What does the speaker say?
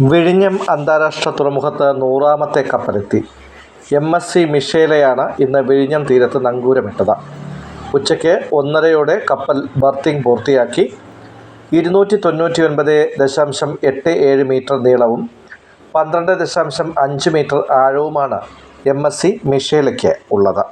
വിഴിഞ്ഞം അന്താരാഷ്ട്ര തുറമുഖത്ത് നൂറാമത്തെ കപ്പലെത്തി. എം എസ് സി മിഷേലയാണ് ഇന്ന് വിഴിഞ്ഞം തീരത്ത് നങ്കൂരമിട്ടത്. ഉച്ചയ്ക്ക് ഒന്നരയോടെ കപ്പൽ ബർത്തിങ് പൂർത്തിയാക്കി. ഇരുന്നൂറ്റി തൊണ്ണൂറ്റി ഒൻപത് ദശാംശം എട്ട് ഏഴ് മീറ്റർ നീളവും പന്ത്രണ്ട് ദശാംശം അഞ്ച് മീറ്റർ ആഴവുമാണ് എം എസ് സി മിഷേലയ്ക്ക് ഉള്ളത്.